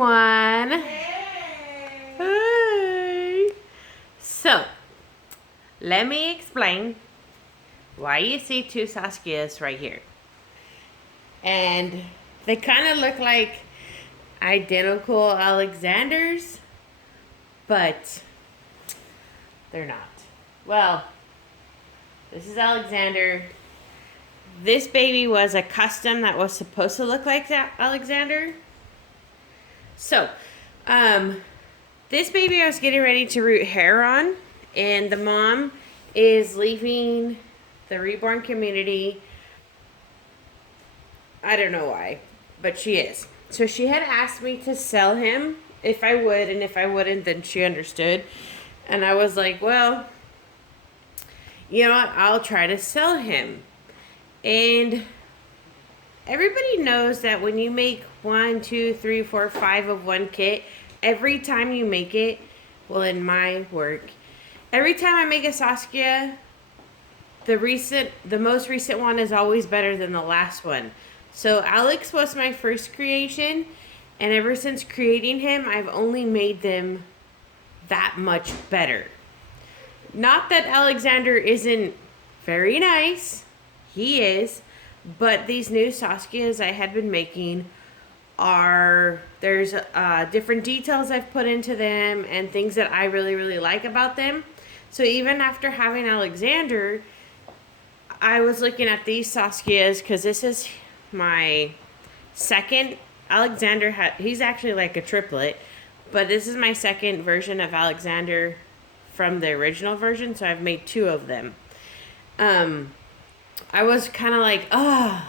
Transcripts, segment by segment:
everyone. Hey. Hi. So, let me explain why you see two Saskias right here. And they kind of look like identical Alexanders, but they're not. Well, this is Alexander. This baby was a custom that was supposed to look like that Alexander. So, this baby I was getting ready to root hair on, and the mom is leaving the reborn community. I don't know why, but she is. So she had asked me to sell him if I would, and if I wouldn't, then she understood. And I was like, well, you know what? I'll try to sell him. And everybody knows that when you make 1, 2, 3, 4, 5 of one kit, every time you make it, well, in my work, every time I make a Saskia, the most recent one is always better than the last one. So Alex was my first creation, and ever since creating him, I've only made them that much better. Not that Alexander isn't very nice. He is. But these new Saskias I had been making there's different details I've put into them and things that I really, really like about them. So even after having Alexander, I was looking at these Saskias because this is my second. Alexander, he's actually like a triplet, but this is my second version of Alexander from the original version, so I've made 2 of them. I was kind of like, I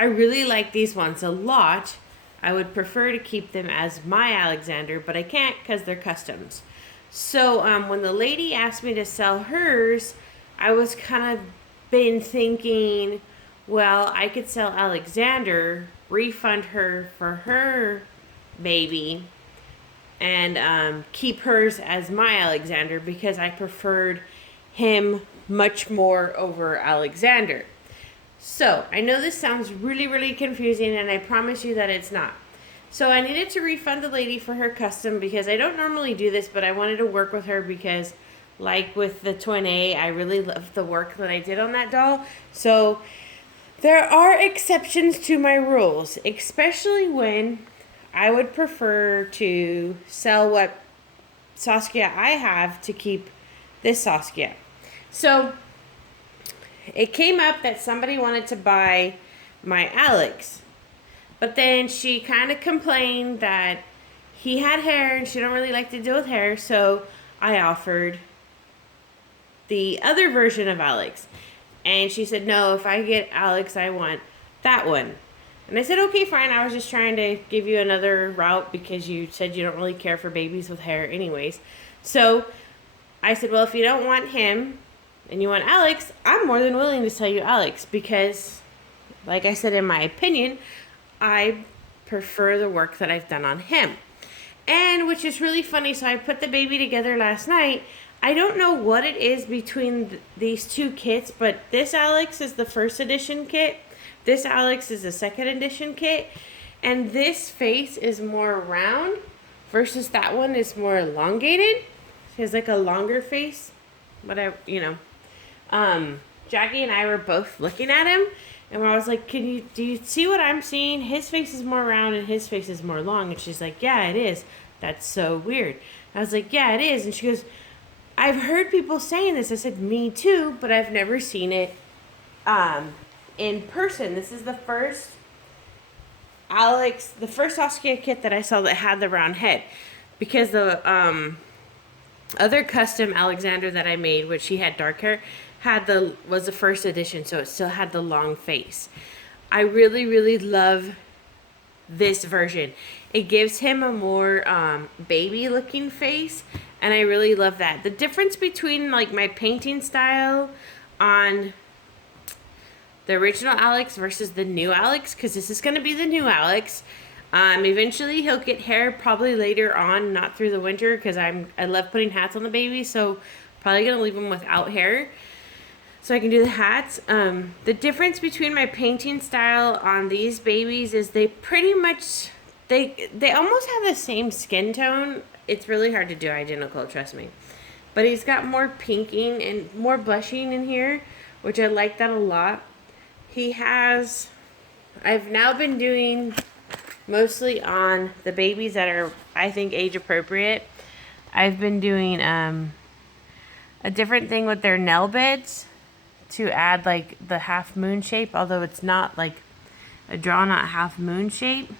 really like these ones a lot. I would prefer to keep them as my Alexander, but I can't because they're customs. So when the lady asked me to sell hers, I was kind of been thinking, well, I could sell Alexander, refund her for her baby, and keep hers as my Alexander because I preferred him much more over Alexander. So, I know this sounds really, really confusing, and I promise you that it's not. So, I needed to refund the lady for her custom because I don't normally do this, but I wanted to work with her because, like with the Twin A, I really love the work that I did on that doll. So, there are exceptions to my rules, especially when I would prefer to sell what Saskia I have to keep this Saskia. So, it came up that somebody wanted to buy my Alex. But then she kind of complained that he had hair and she don't really like to deal with hair. So I offered the other version of Alex. And she said, no, if I get Alex, I want that one. And I said, okay, fine. I was just trying to give you another route because you said you don't really care for babies with hair anyways. So I said, well, if you don't want him and you want Alex, I'm more than willing to sell you Alex because, like I said, in my opinion, I prefer the work that I've done on him. And which is really funny, so I put the baby together last night. I don't know what it is between these 2 kits, but this Alex is the first edition kit. This Alex is the second edition kit. And this face is more round versus that one is more elongated. He has like a longer face. Jackie and I were both looking at him, and I was like, do you see what I'm seeing? His face is more round and his face is more long. And she's like, yeah, it is. That's so weird. I was like, yeah, it is. And she goes, I've heard people saying this. I said, me too, but I've never seen it in person. This is the first Saskia kit that I saw that had the round head, because the other custom Alexander that I made, which he had dark hair, was the first edition, so it still had the long face. I really, really love this version. It gives him a more baby looking face, and I really love that. The difference between like my painting style on the original Alex versus the new Alex, because this is going to be the new Alex. Eventually he'll get hair probably later on, not through the winter, because I love putting hats on the baby, so probably going to leave him without hair so I can do the hats. The difference between my painting style on these babies is they pretty much they almost have the same skin tone. It's really hard to do identical, trust me. But he's got more pinking and more blushing in here, which I like that a lot. He has, I've now been doing mostly on the babies that are, I think, age appropriate. I've been doing a different thing with their nail beds to add like the half moon shape, although it's not like a drawn out half moon shape.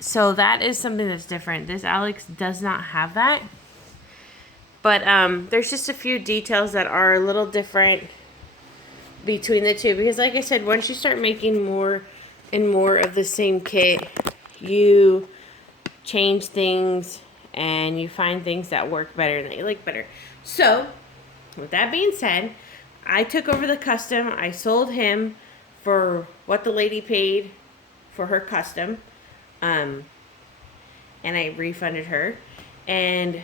So that is something that's different. This Alex does not have that. But there's just a few details that are a little different between the two. Because like I said, once you start making more and more of the same kit, you change things and you find things that work better and that you like better. So, with that being said, I took over the custom. I sold him for what the lady paid for her custom. And I refunded her. And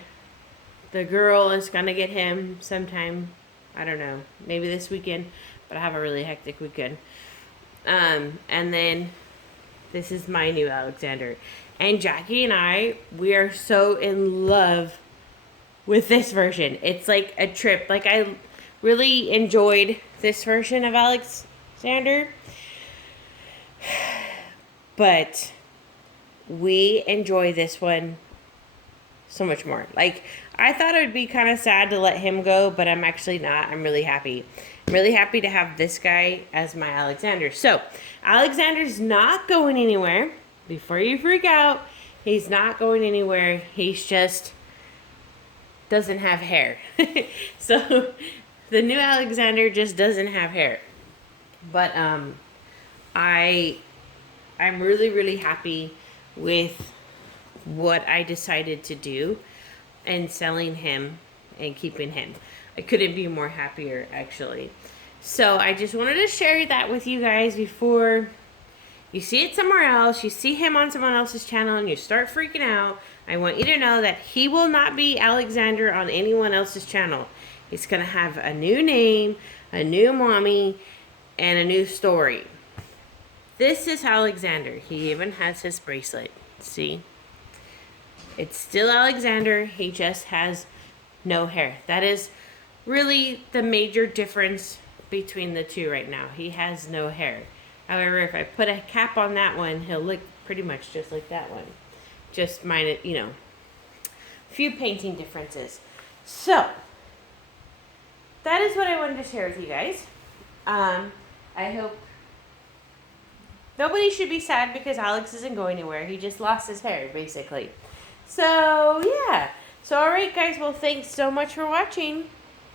the girl is going to get him sometime, I don't know, maybe this weekend. But I have a really hectic weekend. And then this is my new Alexander. And Jackie and I, we are so in love with this version. It's like a trip. Like, I really enjoyed this version of Alexander. But we enjoy this one so much more. Like, I thought it would be kind of sad to let him go, but I'm actually not. I'm really happy. I'm really happy to have this guy as my Alexander. So, Alexander's not going anywhere. Before you freak out, he's not going anywhere. He's just doesn't have hair. So, the new Alexander just doesn't have hair. But I'm really, really happy with what I decided to do and selling him and keeping him. I couldn't be more happier, actually. So I just wanted to share that with you guys before you see it somewhere else, you see him on someone else's channel and you start freaking out. I want you to know that he will not be Alexander on anyone else's channel. He's going to have a new name, a new mommy, and a new story. This is Alexander. He even has his bracelet. See? It's still Alexander. He just has no hair. That is really the major difference between the two right now. He has no hair. However, if I put a cap on that one, he'll look pretty much just like that one. Just minus, a few painting differences. So, that is what I wanted to share with you guys. I hope nobody should be sad because Alex isn't going anywhere. He just lost his hair, basically. So, yeah. So, alright, guys. Well, thanks so much for watching.